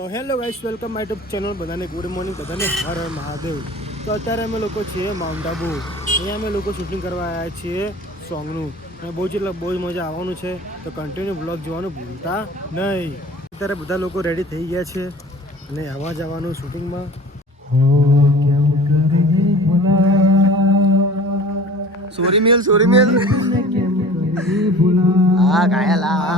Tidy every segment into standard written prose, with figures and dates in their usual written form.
તો hello guys, welcome my YouTube channel. બધાને good morning, બધાને હર હર મહાદેવ. તો અત્યારે અમે લોકો છીએ માઉન્ટ આબુ. અહીંયા અમે લોકો શૂટિંગ કરવા આવ્યા છીએ સોંગનું, અને બહુ જ મજા આવવાનું છે. તો કન્ટિન્યુ બ્લોગ જોવાનું ભૂલતા નહીં. અત્યારે બધા લોકો રેડી થઈ ગયા છે અને આવા જવાનું શૂટિંગમાં. સોરી મેલ હા ગાયલા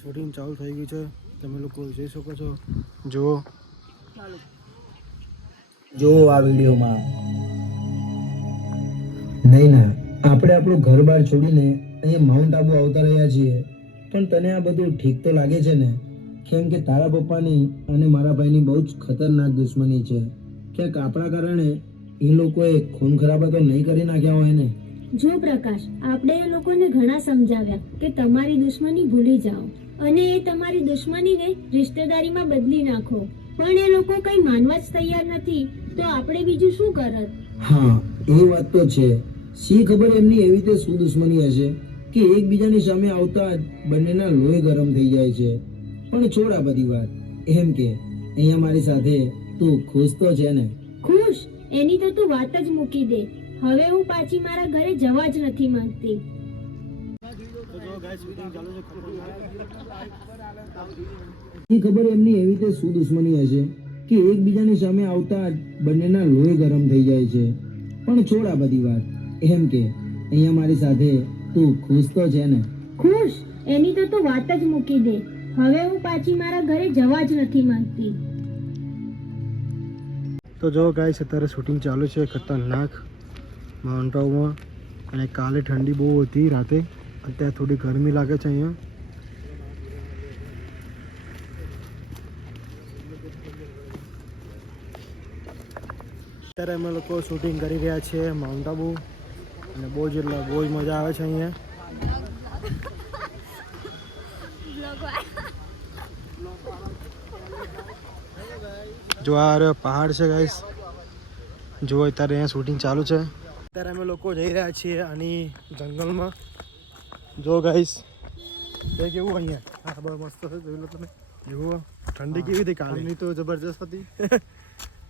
શૂટિંગ ચાલુ થઈ ગયું છે, તમે લોકો જોઈ શકો છો. જુઓ આ વિડીયોમાં નહીં ના આપણે આપણું ઘર બહાર છોડીને અહીંયા માઉન્ટ આબુ આવતા રહ્યા છીએ. પણ તને આ બધું ઠીક તો લાગે છે ને? કેમ કે તારા પપ્પાની અને મારા ભાઈની બહુ જ ખતરનાક દુશ્મની છે. ક્યાંક આપણા કારણે એ લોકોએ ખૂન ખરાબા તો નહીં કરી નાખ્યા હોય ને? જો પ્રકાશ, આપણે એ લોકોને ઘણા સમજાવ્યા કે તમારી દુશ્મની ભૂલી જાઓ અને એ તમારી દુશ્મનીને રિશ્તેદારીમાં બદલી નાખો, પણ એ લોકો કંઈ માનવા જ તૈયાર નથી. તો આપણે બીજું શું કરત? હા, એ વાત તો છે. શી ખબર એમની એવી રીતે શું દુશ્મની હશે કે એકબીજાની સામે આવતા જ બંનેના લોહી ગરમ થઈ જાય છે. પણ છોડ આ બધી વાત. એમ કે અહીંયા મારી સાથે તું ખુશ તો છે ને? ખુશ? એની તો તું વાત જ મૂકી દે. હવે હું પાછી મારા ઘરે જવા જ નથી માંગતી. ખબર એમની એવી રીતે શું દુશ્મની હશે કે એકબીજાની સામે આવતા જ બંનેના લોહી ગરમ થઈ જાય છે. પણ છોડ આ બધી વાત. એમ કે અહીંયા મારી સાથે તું ખુશ તો છે ને? ખુશ? એની તો તું વાત જ મૂકી દે. હવે હું પાછી મારા ઘરે જવા જ નથી માંગતી. તો જો ગાઈસ, અત્યારે શૂટિંગ ચાલુ છે ખતરનાક માઉન્ટ આબુમાં. અને કાલે ઠંડી બહુ હતી રાતે, અત્યારે થોડી ગરમી લાગે છે અહીંયા. અત્યારે અમે લોકો શૂટિંગ કરી રહ્યા છીએ માઉન્ટ આબુ, અને બહુ જ મજા આવે છે અહીંયા. જો આ પહાડ છે ગાઈસ, જો અત્યારે અહીંયા શૂટિંગ ચાલુ છે. અત્યારે અમે લોકો જઈ રહ્યા છીએ આની જંગલમાં. જો ગાઈસ, એ કેવું અહીંયા, હા બહુ મસ્ત છે, જોઈ લો તમે. જુઓ ઠંડી કેવી હતી કાલની, તો જબરજસ્ત હતી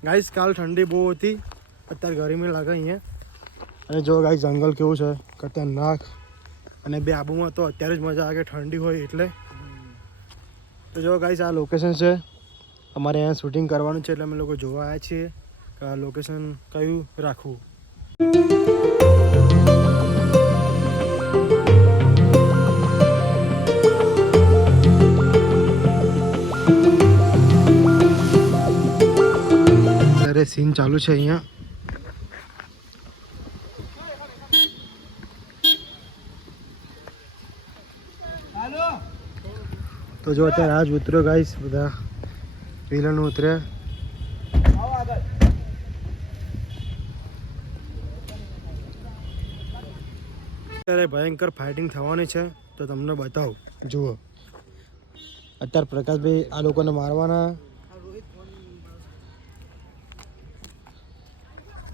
ગાઈસ. કાલ ઠંડી બહુ હતી, અત્યારે ગરમી લાગે અહીંયા. અને જો ગાઈસ, જંગલ કેવું છે ખતરનાક. અને બે આબુમાં તો અત્યારે જ મજા આવે કે ઠંડી હોય એટલે. તો જો ગાઈસ, આ લોકેશન છે અમારે. અહીંયા શૂટિંગ કરવાનું છે એટલે અમે લોકો જોવા આવ્યા છીએ કે આ લોકેશન કયું રાખવું. અત્યારે સીન ચાલુ છે અહીંયા. તો જો અત્યારે આજ ઉતર્યો ગાઈસ, બધા વિલન ઉતર્યા. અત્યારે ભયંકર ફાઇટિંગ થવાની છે, તો તમને બતાવું. જુઓ અત્યારે પ્રકાશભાઈ આ લોકોને મારવાના.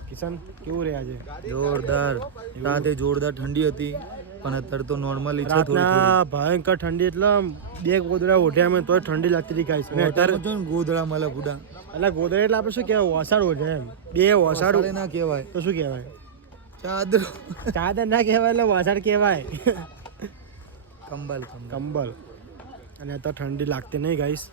કિશન કેવું રહ્યા છે? જોરદાર. રાતે જોરદાર ઠંડી હતી, પણ અત્યારે તો નોર્મલી છે. રાતના ભયંકર ઠંડી, એટલે બે ગોદડા ઓઢ્યા અમે તોય ઠંડી લાગતી હતી ગાઈસ. અને અત્યારે ગોદડા મળે બુડા. એટલે ગોદડા એટલે આપણે શું કહેવાય, વસાડ ઓઢે એમ. બે વસાડ ના કહેવાય તો શું કહેવાય? ચાદર. ચાદર ના કહેવાય, એટલે વસાડ કહેવાય. કંબલ. કંબલ. અને અત્યારે ઠંડી લાગતી નહીં ગાઈસ.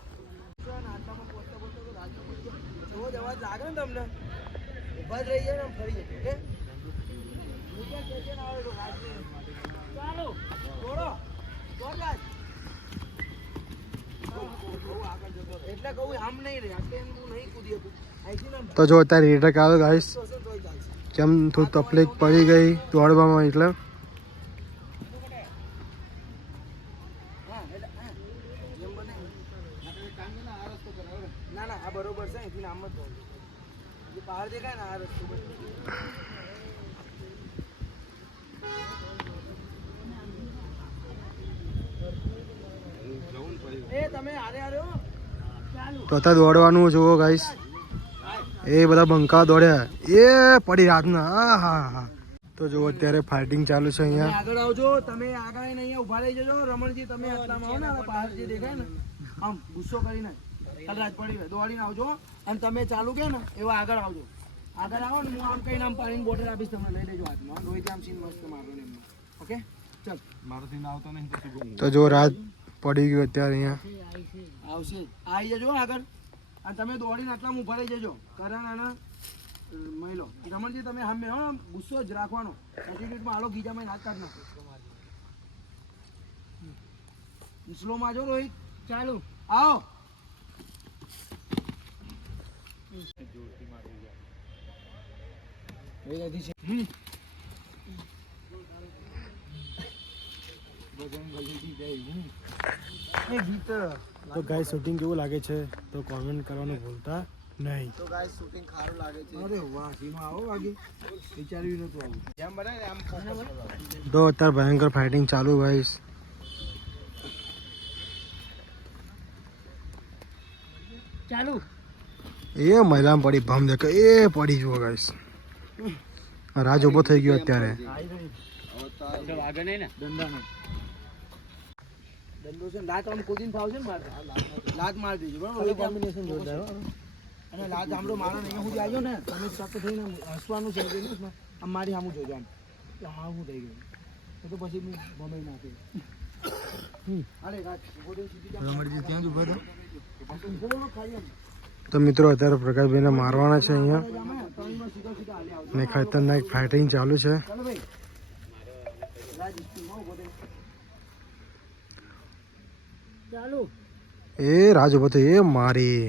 એટલે કહું આમ નહીં રે એટલે હું નહીં કૂદી શકું અહીંથી ને તો જો અત્યારે રીટક આવે ગાઈસ તોય ચાલશે. કેમ થોડી તકલીફ પડી ગઈ દોડવામાં એટલે હા એટલે જેમ બને ના ના આ બરોબર છે અહીંથી આમ જ દોડ. જે બહાર દેખાય ને આ રસ્તો બરોબર. એ તમે આરે આરે હો. તો અત્યારે દોડવાનું જુઓ ગાઈસ એ બધા બંકા દોડ્યા એ પડી રાતના હા હા હા તો જો અત્યારે ફાઇટિંગ ચાલુ છે તમે અહીંયા આગળ આવજો તમે આગળ આવીને અહીંયા ઊભા રહી જજો રમણજી તમે આટલામાં આવો ને આ બહાર જે દેખાય ને આમ ગુસ્સો કરીને કલરાજ પડી દોડીને આવજો અને તમે ચાલુ કે ને એવા આગળ આવજો આગળ આવો ને હું આમ કહીને આમ પાણીની બોટલ આપીશ તમને લઈ લેજો હાથમાં રોહિત આમ સીન મસ્ત મારો ને એમનો ઓકે ચલ તો જો રાત પડી ગયું અત્યારે અહીંયા આવશે આવી જજો આગળ અને તમે દોડીને આટલામાં ઊભા રહી જજો કરણ અને મહિલો રમણજી તમે સામે હો ગુસ્સો જ રાખવાનો એટીટ્યુડમાં હાલો ગીજામાં નાક કાઢ નાખો સ્લોમાં જો રોહિત ચાલુ આવો તો ગાઈસ શૂટિંગ કેવું લાગે છે તો કોમેન્ટ કરવાનું ભૂલતા નહીં અરે વાહ સીમા આવો વાગી વિચાર્યું નતું આવું જેમ બને ને આમ તો અત્યારે ભયંકર ફાઇટિંગ ચાલુ ગાઈસ ચાલુ એ મહિલામાં પડી ભમ દેખ એ પડી જુઓ ગાઈસ રાજ ઉભો થઈ ગયો અત્યારે દંડો છે લાત આમ કૂદીને ફાવશે ને મારે લાત મારી દીધી બરાબર કોમ્બિનેશન જોરદાર અને લાત આમરો મારો અહીંયા સુધી આવ્યો ને તમે સખ્ત થઈને હસવાનું છે કે આમ મારી સામું જોજો આમ કે હા હું થઈ ગયું તો પછી હું ભમાઈ નાખી અરે રાત રમણજી ત્યાં જ ઉભા હતા તો મિત્રો અત્યારે પ્રકાશભાઈને મારવાના છે અહીંયા ને ખતરનાક ફાઇટિંગ ચાલુ છે ચાલો ભાઈ રાજ સ્કૂલમાં ઉભો થઈ ચાલુ એ રાજ ઉભો થયો એ મારી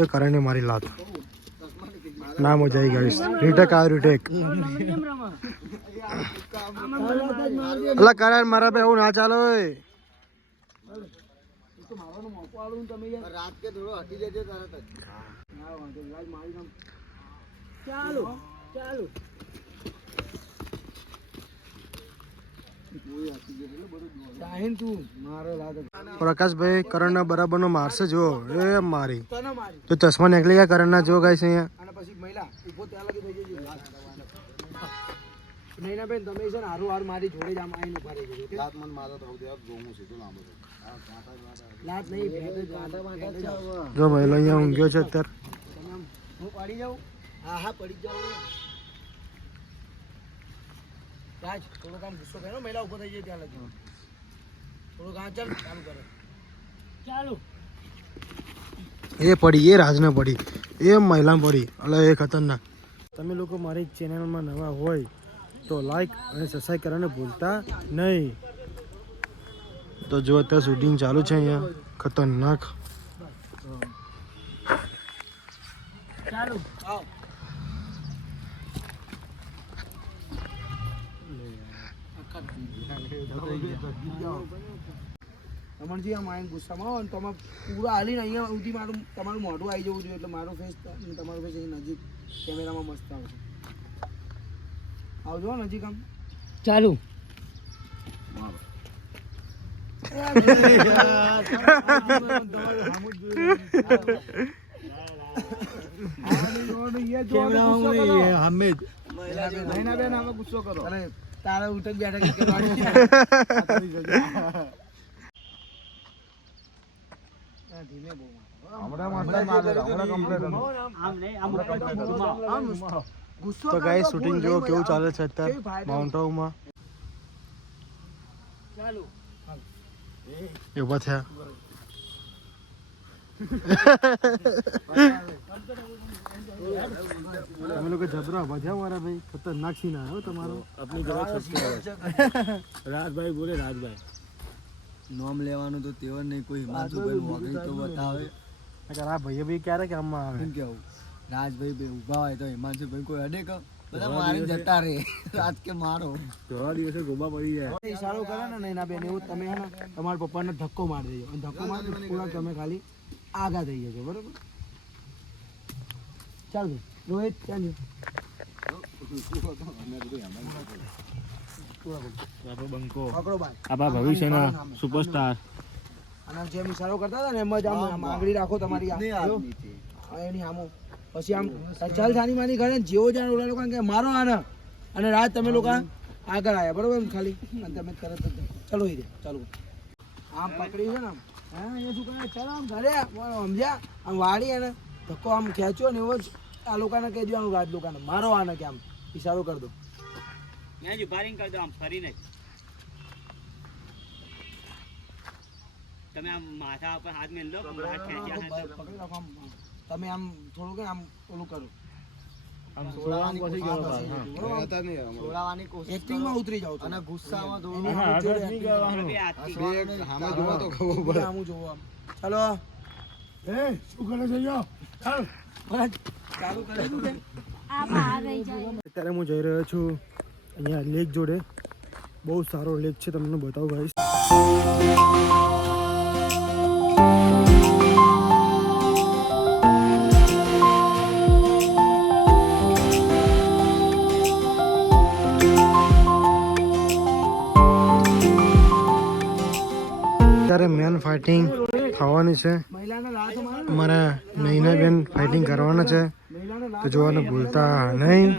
એ કરણે મારી લાત ના મજા આવી ગઈ રીટેક આ રીટેક અલા કરણ મારા બે એવું ના ચાલો ઓય તો મારવાનો મોકો આલું તમે યાર રાત કે થોડો હટી જજો તરત જ ના વાંધો રાજ મારી નામ ચાલુ ચાલુ સાહિન તું મારો લાદ પ્રકાશભાઈ કરણના બરાબરનો મારશે જો એ મારી તને મારી તો ચશ્મા નીકળી ગયા કરણના જો ગાઈસ અહીંયા અને પછી મહિલા ઊભો ત્યાં લગી થઈ જજો નૈના બેન તમે છે ને હારું હાર મારી જોડે જ આમ આઈને ઉભા રહી જજો લાત મન મારો તો દે જોઉં સીધો લાંબો લાત નહીં ભેદ જ જો મહિલો અહીંયા ઊંઘ્યો છે અત્યારે તમે આમ હું પડી જાઉં હા હા પડી જાઉં રાજ થોડું કામ ગુસ્સો કર્યો મહિલા ઉભો થઈ જાય ત્યાં લગી થોડું કામ ચાલ ચાલુ કરો ચાલુ એ પડી એ રાજને પડી એ મહિલામાં પડી અલા એ ખતરનાક તમે લોકો મારી ચેનલમાં નવા હોય તો લાઈક અને સબસ્ક્રાઈબ કરવાનું ભૂલતા નહીં તો જો અત્યારે શૂટિંગ ચાલુ છે અહીંયા ખતરનાક ચાલુ આવ રમણજી આ માઇન્ડ ગુસ્સામાં આવો ને તમે પૂરા હાલીને અહીંયા સુધી મારું તમારું મોઢું આવી જવું જોઈએ એટલે મારો ફેસ તમારો ફેસ અહીં નજીક કેમેરામાં મસ્ત આવશે આવજો નજીક આમ ચાલુ ગુસ્સો કરો તારા ઉઠક બેઠક કરવાની ધીમે બહુ ગુસ્સો તો ગાઈસ શૂટિંગ જો કેવું ચાલે છે અત્યારે માઉન્ટ આબુમાં ચાલુ એ ઉભા થયા તમે લોકો જબરા વધ્યા મારા ભાઈ ખતરનાક સીન આવ્યો તમારો આપની જરા રાજભાઈ બોલે રાજભાઈ નામ લેવાનું તો તેવર નહીં, કોઈ હિમાંશુભાઈ વગડી તો બતાવે. નકર આ ભાઈએ બી ક્યારે કામમાં આવે. શું કેવું રાજભાઈ બે ઊભા હોય તો હિમાંશુભાઈ કોઈ અડે કે બધા મારી જતા રે. રાત કે મારો થોડા દિવસે ગોબા પડી જાય. ઈશારો કરે ને નૈના બેન એવું તમે હે ને તમારા પપ્પાને ધક્કો મારી દેજો અને ધક્કો મારી થોડા તમે ખાલી આગા થઈ જજો બરોબર. ચાલ ભાઈ રોહિત ક્યાં છે? આપણા ભવિષ્યના સુપરસ્ટાર અને જેમ ઈશારો કરતા હતા ને એમ જ આમ આંગળી રાખો તમારી એની આમો પછી આમ ચાલ સાની માની કરે ને જેવો જાણે ઓલા લોકો કે મારો આને અને રાત તમે લોકો આગળ આવ્યા બરોબર એમ ખાલી અને તમે તરત જ ચલો ઈ રે ચાલો આમ પકડી છે ને આમ હા એ શું કરે ચાલો આમ ઘરે સમજ્યા આમ વાળી અને ધક્કો આમ ખેંચ્યો ને એવો જ આ લોકોને કહી દેવાનું રાત લોકોને મારો આને કે આમ ઈશારો કરી દો. તમે આમ માથા ઉપર હાથ મેલ દો, હાથ ખેંચ્યા હાથ દો. પકડી રાખો આમ તમે આમ થોડું કે આમ ઓલું કરો છોડાવવાની કોશિશ એક્ટિંગમાં ઉતરી જાવ અને ગુસ્સામાં થોડું બે હાથથી. આમ જોવો આમ ચાલો એ શું કરે છે યો ચાલ ચાલુ કરી દીધું છે. અત્યારે હું જઈ રહ્યો છું અહીંયા લેક જોડે, બહુ સારો લેક છે, તમને બતાવું ગાઈસ. અત્યારે મેન ફાઇટિંગ થવાની છે. અમારા નૈના બેન ફાઇટિંગ કરવાના છે તો જોવાનું ભૂલતા નહીં.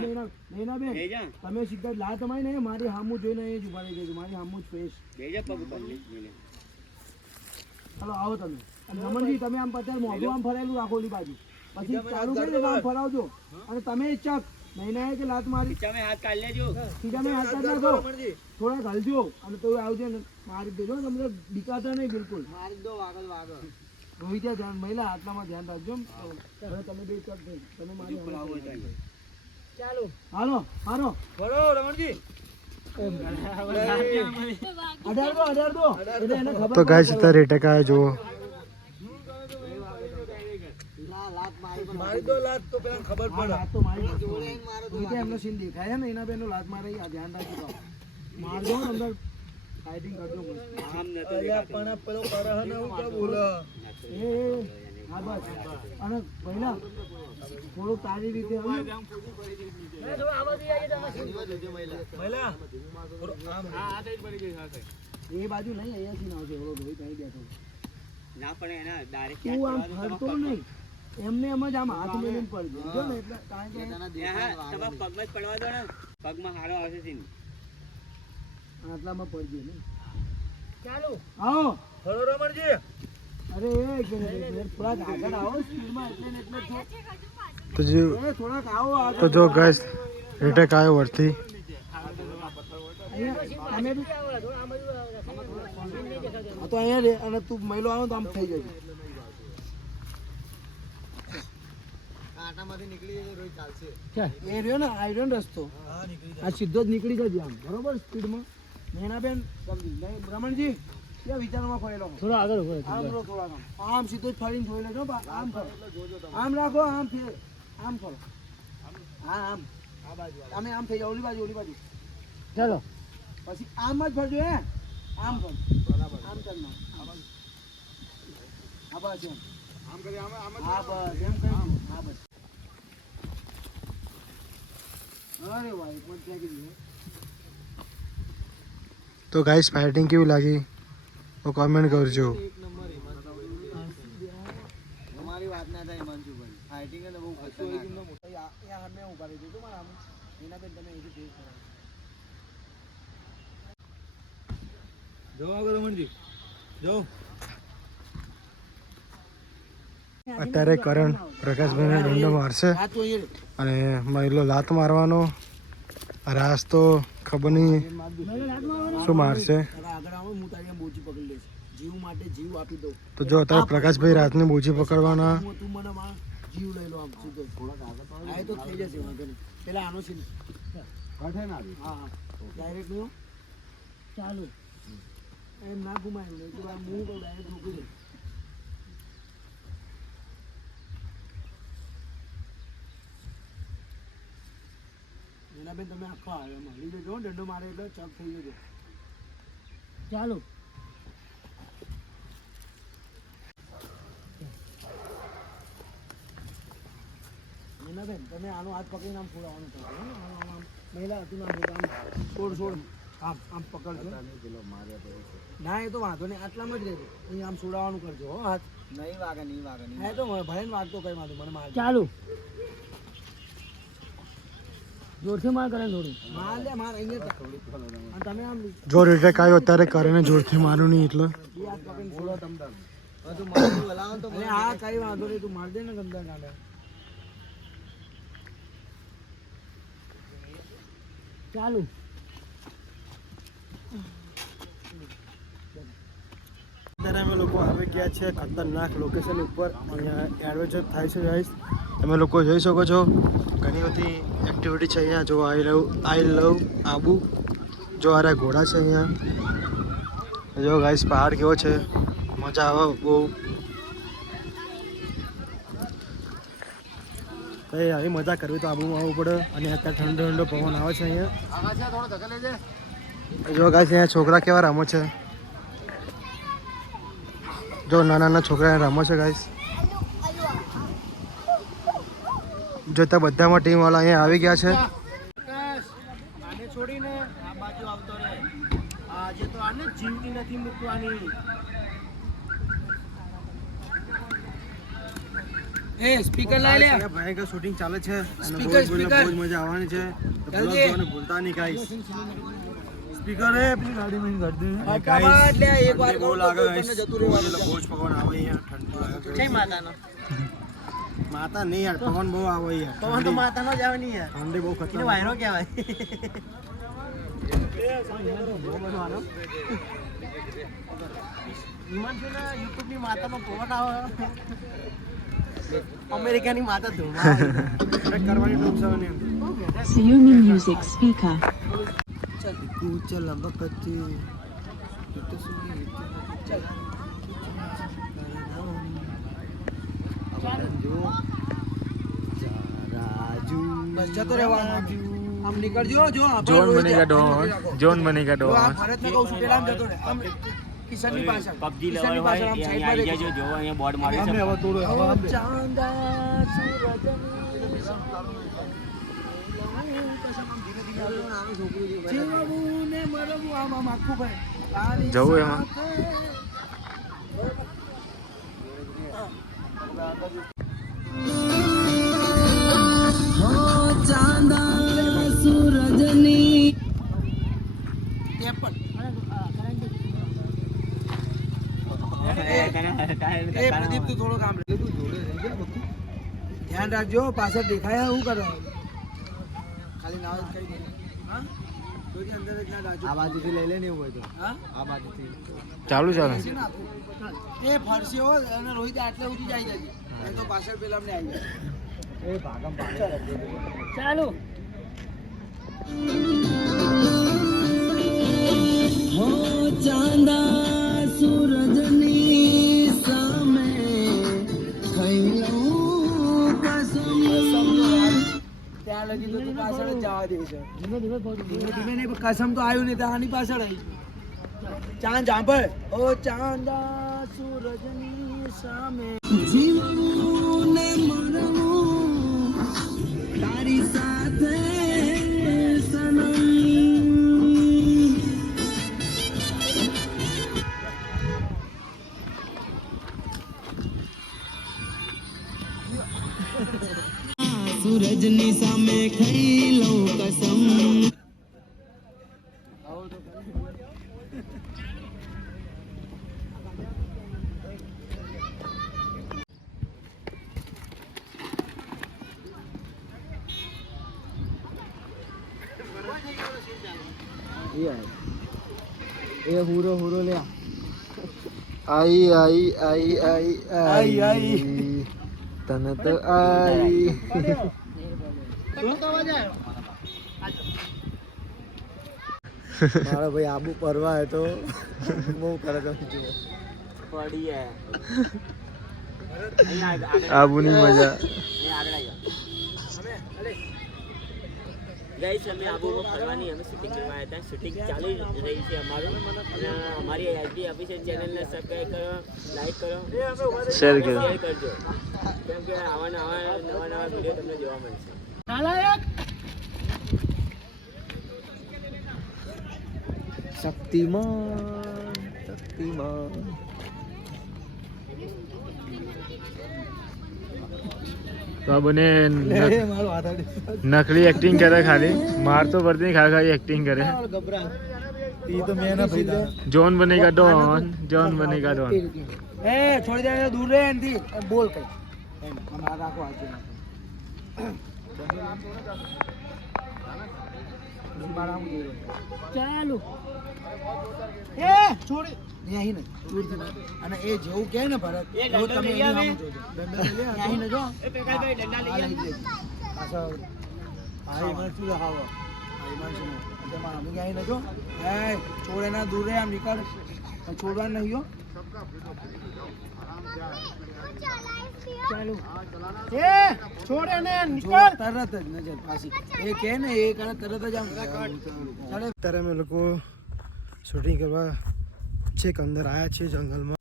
તમે સીધા લાત મારી ને મારી હામું જોઈને એ જ ઉભા રહી જજો, મારી હામું જ ફેસ. બેજા પગ ઉપર મેલે. ચાલો આવો તમે અને રમણજી તમે આમ અત્યારે મોઢું આમ ફરેલું રાખો ઓલી બાજુ પછી ચાલુ કરીને આમ ફરાવજો અને તમે ચક નૈનાએ કે લાત મારી તમે હાથ કાઢી લેજો. સીધા મેં હાથ કાઢી નાખો થોડાક હલજો અને તો આવજો ને મારી દેજો ને તમને બીકાતા નહીં બિલકુલ. મારી દો વાગલ વાગલ રોહિત્યા ધ્યાન મહિલા આટલામાં ધ્યાન રાખજો. હવે તમે બે ચક થઈ તમે મારી ચાલો હાલો હાલો બોલો રમણજી. તો ગાઈસ અત્યારે ટકા જો મારી દો લાત તો પેલા ખબર પડે. લાત તો મારી જોડે એમનો સીન દેખાય ને એના બેનો લાત મારે આ ધ્યાન રાખજો. મારજો ને અંદર ફાઇટિંગ કરજો આમ નતો પણ પેલો કરે હે ને હું કે બોલે એ હા બસ અને પહેલા થોડું તારી રીતે એ બાજુ નહીં અહીંયાથી ના આવશે એવડો ધોઈ કઈ બેઠો ના પણ એના ડાયરેક્ટ તું આમ ફરતો નહીં એમને એમ જ આમ હાથ મેલીને પડજો જો ને એટલે કારણ કે તમારા પગમાં જ પડવા દો ને, પગમાં હારો આવશે સીન. આટલામાં પડજો ને ચાલો આવો હલો રમણજી. અરે થોડાક આગળ આવો સ્પીડમાં એટલે ને એટલે તો જો થોડાક આવો તો જો ગાઈસ એટેક આવ્યો વરથી તો અહીંયા રે અને તું મહિલો આવો તો આમ થઈ જશે. કાંટામાંથી નીકળી જશે રોજ ચાલશે. એ રહ્યો ને આ રહ્યો ને રસ્તો આ સીધો જ નીકળી જજો આમ બરોબર સ્પીડમાં. નૈનાબેન રમણજી ક્યાં વિચારમાં ફરેલો થોડા આગળ આમ સીધો જ ફરીને જોઈ લેજો. આમ ફરો આમ રાખો આમ ફેર આમ ફરો હા આમ તમે આમ થઈ જાઓ ઓલી બાજુ ચાલો પછી આમ જ ફરજો હે આમ ફર બરાબર આમ કરના હા બસ એમ આમ કરી આમ હા બસ એમ કરી હા બસ. અરે વાહ એક મિનિટ ક્યાં ગઈ. તો ગાઈસ ફાઇટિંગ કેવી લાગી તો કમેન્ટ કરજો. તમારી વાત ના થાય હિમાંશુભાઈ, ફાઇટિંગ ને બહુ ખતરનાક. સામે ઉભા રહી જજો મારા આમ એના બેન તમે અહીંથી ફેસ કરો. જો આગળ રમણજી જો અત્યારે કરણ પ્રકાશભાઈને દંડો મારશે અને મહિલો લાત મારવાનો રાસ તો ખબર નહીં શું મારશે. તો જો અત્યારે પ્રકાશભાઈ રાતને બોજી પકડવાના. જીવ લઈ લો આમ સીધો આ તો થઈ જશે વાંધો નહીં. પેલા આનો સીન હા ડાયરેક્ટ નો ચાલુ એમ ના ઘુમાય નહીં તો આ હું કહું ડાયરેક્ટ રોકી દે. બેન તમે આખો આવ્યો મળી જજો દંડો મારે એટલે ચક થઈ જજો. ચાલો બેન તમે આનો હાથ પકડીને આમ છોડાવવાનું કરજો હો. આમ મહિલા હતું ના આમ છોડ આમ આમ પકડજો. ના એ તો વાંધો નહીં આટલામાં જ રહેજો. અહીં આમ છોડાવવાનું કરજો હો હાથ. નહીં વાગે હા તો ભલે વાગતો કઈ વાંધો મને માર ચાલુ જોરથી માર કરે થોડું માર લે માર અહીંયા અને તમે આમ જો રેટેક આવ્યો અત્યારે કરીને જોરથી મારું નહીં એટલે બે હાથ પકડીને છોડો તમતાર. તું મારું હલાવો તો અરે હા કઈ વાંધો નહીં તું માર દે ને ગંદા ગાંડા. ચાલુ અત્યારે અમે લોકો આવી ગયા છે ખતરનાક લોકેશન ઉપર. અહીંયા એડવેન્ચર થાય છે ગાઈસ. તમે લોકો જોઈ શકો છો ઘણી બધી એક્ટિવિટી છે અહીંયા. જો આઈ લવ આબુ. જો આરા ઘોડા છે અહીંયા. જો ગાઈસ પહાડ કેવો છે, મજા આવે બહુ. કઈ આવી મજા કરવી તો આબુમાં આવવું પડે. અને અત્યારે ઠંડો ઠંડો પવન આવે છે અહીંયા. જો ગાઈસ અહીંયા છોકરા કેવા રમો છે. જો નાના નાના છોકરાને રમો છે ગાઈસ. જો ત્યાં બધામાં ટીમ વાળા અહીંયા આવી ગયા છે. આને છોડીને આ બાજુ આવતો રહે. આજે તો આને જીવતી નથી મૂકવાની. એ સ્પીકર લાવી લે. ભયંકર શૂટિંગ ચાલે છે અને Speaker, બહુ જ મજા આવવાની છે. તો vlog જોવાનું ભૂલતા નહીં ગાઈસ. સ્પીકર હે આપણી ગાડીમાં કરી દે. હકામાં એટલે એક વાર બહુ લાગે તમને ગાઈસ. જતું રહેવાનું. બહુ જ પવન આવે અહીંયા. ઠંડુ લાગે. જય માતાનો માતા નહીં યાર, પવન બહુ આવે યાર. પવન તો માતાનો જ આવે નહીં યાર. ઠંડી બહુ એને ખતરનાક. વાયરો કહેવાય. વિમાન છે ને યુટ્યુબની માતામાં પવન આવે. અમેરિકાની માતા ધૂળમાં કરવાની ટૂંક સમયની અંદર. Xiaomi Music Speaker. ચલ બકતી બસ જતો રહેવાનો. આમ નીકળજો. જો જોન બનેગા ડોન. જોન બનેગા જો આ ડોન. ભરતને કહું છું પેલા આમ જતો રહે. આમ કિશનની પાછળ. પબજી કિશનની લેવલ પાછળ હોય આમ એ સાઈડમાં અહીંયા આવી રહેજો. જજો. જો અહીંયા બોર્ડ માર્યું છે. ચાંદા જીવવું ને મરવું આમ આમ આખું ભાઈ. તારી જવું એમાં? એ પ્રદીપ તું થોડો કામ લે. તું જોડે રહી જા બધું. ધ્યાન રાખજો પાછળ દેખાય શું કરો ખાલી નાવ જ કઈ નહીં. હા જોજી અંદર જ ના રાખજો. આ બાજુથી લઈ લે ને એવું હોય તો હા આ બાજુથી ચાલુ ચાલે. ફરસી નાખો. એ ફરસી હો અને રોહિત આટલે સુધી જ આવી જજે. એ તો પાછળ પેલા અમને આવી જાય. એ ભાગમ ભાગે ચાલો ચાંદા સૂરજની સામે ત્યાં લગી તો તું પાછળ જ જવા દે છે. ધીમે ધીમે નહીં કસમ તો આવ્યું નહીં આની પાછળ આવી. ચાંદ સાંભળ. ઓ ચાંદા સૂરજની સામે જીવવું ને મરવું તારી સાથે સનમ. સૂરજની સામે ખાઈ લઉં કસમ. એ હુરો હુરો લે આઈ આઈ આઈ આઈ આઈ, આઈ. તને તો આઈ. મારો ભાઈ આબુ પરવા હે તો બહુ કરે તો જુઓ પડી હે અહીંયા આબુની મજા આગળ આવી ગાઈસ અમે આબુમાં ફરવાની અમે શૂટિંગ કરવા આવ્યા હતા શૂટિંગ ચાલી રહી છે અમારું અને અમારી આઈડી ઓફિશિયલ ચેનલને સબસ્ક્રાઇબ કરો લાઈક કરો શેર કરો શેર કરજો કેમ કે આવા નવા વિડીયો તમને જોવા મળશે શક્તિમાન તો આ બને મારો હાથ નકલી એક્ટિંગ કરે ખાલી માર તો પડતી ખાલી એક્ટિંગ કરે ગભરા ઈ તો મેં ના ભાઈ જોન બનેગા ડોન જોન બનેગા ડોન એ છોડી દે દૂર રહે એનથી બોલ કઈ એમ આ રાખો આજે ચાલો એ છોડી અહીં નહીં દૂરથી નહીં. અને એ જેવું કહે ને ભરત એવું તમે એની સામે જોજો. દંડા લઈ લે, અહીં ને જો એ પેકાભાઈ ડંડા લઈ આ આવો. લઈ લેજો. પાછા આ હિમાંશુ હાવો. આ હિમાંશુનો. તેમાં અમે અહીં ને જો એ છોડે ના દૂર રહે આમ નીકળ છોડવાનું નહીં હો ચાલુ એ છોડે ને નીકળ તરત જ નજર પાછી એ કહે ને એ કરે તરત જ આમ ચાલે. અત્યારે અમે લોકો શૂટિંગ કરવા છેક અંદર આવ્યા છીએ જંગલમાં.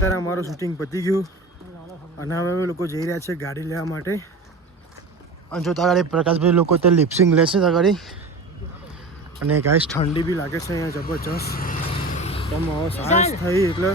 અત્યારે અમારું શૂટિંગ પતી ગયું અને હવે અમે લોકો જઈ રહ્યા છીએ ગાડી લેવા માટે. અને જો તાગાડી પ્રકાશભાઈ લોકો તે લિપસિંગ લે છે તાગાડી અને ગાઈસ ઠંડી બી લાગે છે અહીંયા જબરજસ્ત. તો હવે સાંજ થઈ એટલે